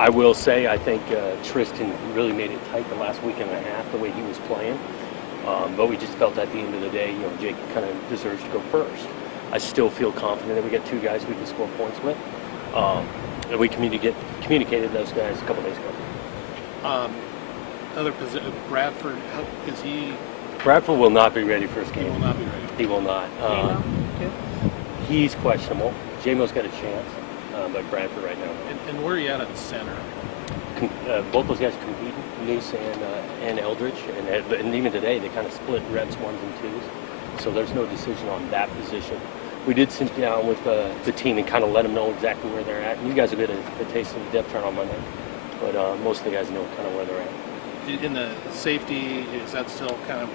I will say I think Tristan really made it tight the last week and a half the way he was playing. But we just felt at the end of the day, Jake kind of deserves to go first. I still feel confident that we got two guys we can score points with. And we communicated those guys a couple days ago. Other position, Bradford, is he? Bradford will not be ready for his game. He will not be ready. He will not. He's questionable. J-Mo's got a chance, but Bradford right now. And where are you at center? Both those guys competing, Moose and Eldridge, and even today they kind of split reps ones and twos. So there's no decision on that position. We did sit down with the team and kind of let them know exactly where they're at. And you guys will get a taste of the depth chart on Monday, but most of the guys know kind of where they're at. In the safety, is that still kind of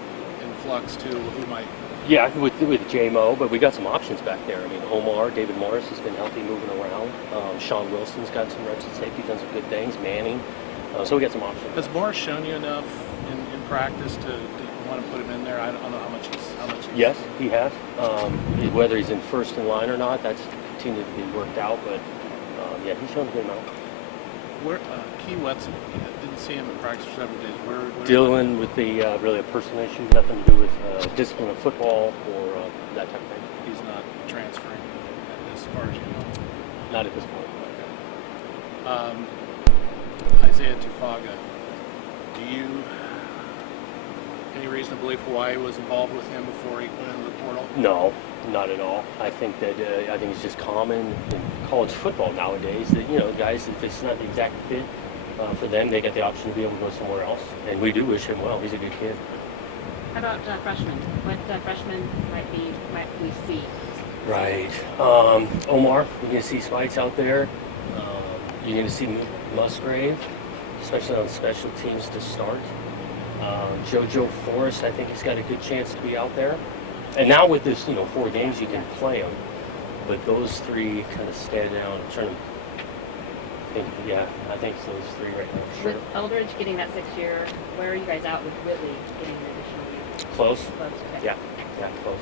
in flux too? Who might? Yeah, with J-Mo, but we got some options back there. I mean, Omar, David Morris has been healthy, moving around. Sean Wilson's got some reps at safety, done some good things. Manning, so we got some options. Has Morris shown you enough in practice to want to put him in there? I don't know how much he's. Yes, he has. Whether he's in first in line or not, that's continued to be worked out. But yeah, he's shown a good amount. Where Key Wetzel, didn't see him in practice for several days. Where dealing with the really a personal issue, nothing to do with discipline of football or that type of thing. He's not transferring as far as you know. Not at this point. Isaiah Tufaga, any reason to believe Hawaii was involved with him before he went into the portal? No, not at all. I think it's just common in college football nowadays that guys, if it's not the exact fit for them, they get the option to be able to go somewhere else. And we do wish him well. He's a good kid. How about freshmen? What freshmen might we see? Right. Omar, you're going to see Spikes out there. You're going to see Musgrave, especially on special teams to start. JoJo Forrest, I think he's got a good chance to be out there. And now with this, 4 games, you can play them. But those 3 kind of stand out. I'm trying to think. Yeah, I think it's those 3 right now. Sure. With Eldridge getting that 6th year, where are you guys out with Whitley getting an additional year? Close. Close. Okay. Yeah, close.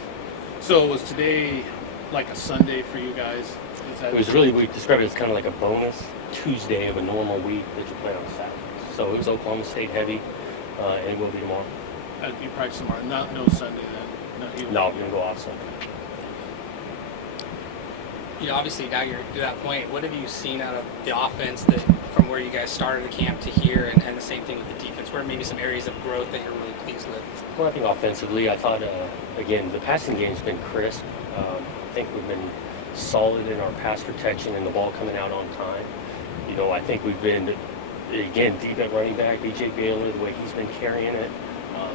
So was today like a Sunday for you guys? It was really, we described it as kind of like a bonus Tuesday of a normal week that you play on Saturday. So it was Oklahoma State heavy, and it will be tomorrow. You practice tomorrow, no Sunday then? No, we're going to go off Sunday. Obviously now you're to that point. What have you seen out of the offense that from where you guys started the camp to here, and the same thing with the defense? Where are maybe some areas of growth that you're really pleased with? Well, I think offensively, I thought, again, the passing game's been crisp. I think we've been solid in our pass protection and the ball coming out on time. I think we've been, again, deep at running back. B.J. Baylor, the way he's been carrying it,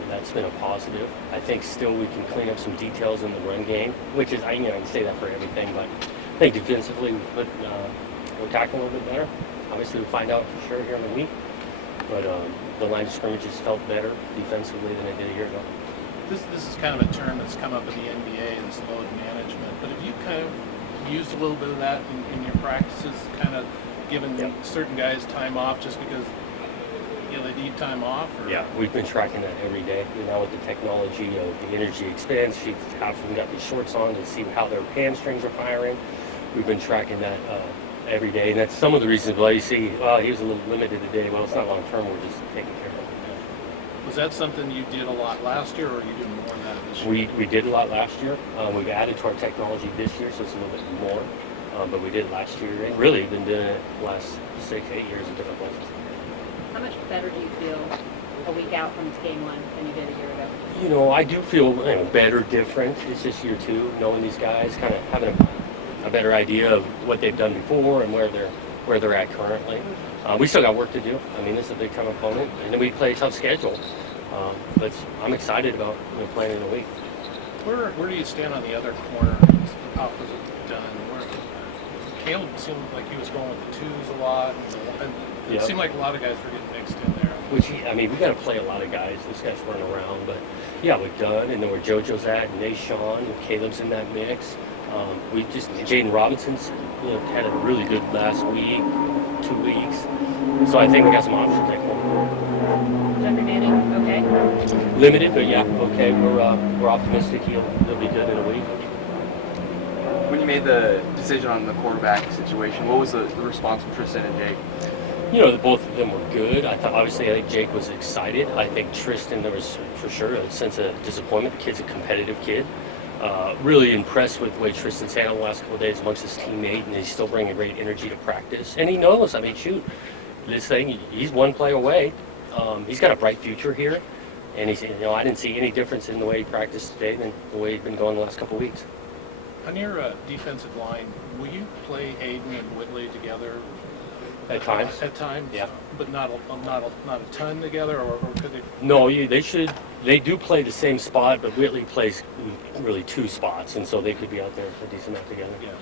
that's been a positive. I think still we can clean up some details in the run game, which is, I can say that for everything, but I think defensively we're tackling a little bit better. Obviously, we'll find out for sure here in the week. But the line of scrimmages felt better defensively than they did a year ago. This is kind of a term that's come up in the NBA, this load management. But have you kind of used a little bit of that in your practices, kind of giving certain guys time off just because they need time off? Or? Yeah, we've been tracking that every day. Now with the technology of the energy expense, half of them got these shorts on to see how their hamstrings are firing. We've been tracking that every day, and that's some of the reasons why you see, well, he was a little limited today. Well, it's not long term. We're just taking care of it. Was that something you did a lot last year, or are you doing more of that this year? We did a lot last year. We've added to our technology this year, so it's a little bit more. But we did it last year, and really been doing it the last 6-8 years in different places. How much better do you feel a week out from this game 1 than you did a year ago? I do feel better, different. It's just year 2, knowing these guys, kind of having a better idea of what they've done before and where they're at currently. We still got work to do. This is a big time opponent, and then we play a tough schedule. But I'm excited about playing in a week. Where do you stand on the other corner? Opposite done. Caleb seemed like he was going with the 2s a lot. And it seemed like a lot of guys were getting mixed in there. We got to play a lot of guys. This guy's running around, but yeah, we've done, and then where JoJo's at, and Nashawn, and Caleb's in that mix. Jaden Robinson's had a really good last week, 2 weeks. So I think we got some options next one. Jeffrey Manning, okay? Limited, but yeah, okay. We're optimistic he'll be good in a week. When you made the decision on the quarterback situation, what was the response from Tristan and Jake? You know, both of them were good. I thought, obviously, I think Jake was excited. I think Tristan, there was for sure a sense of disappointment. The kid's a competitive kid. Really impressed with the way Tristan's handled the last couple of days amongst his teammate, and he's still bringing great energy to practice. And he knows, I mean, shoot, this thing, he's one play away. He's got a bright future here. And he's, I didn't see any difference in the way he practiced today than the way he'd been going the last couple of weeks. On your defensive line, will you play Hayden and Whitley together? At times. At times? Yeah. But not a ton together, or could they? No, they should. They do play the same spot, but Whitley plays really two spots, and so they could be out there a decent amount together. Yeah.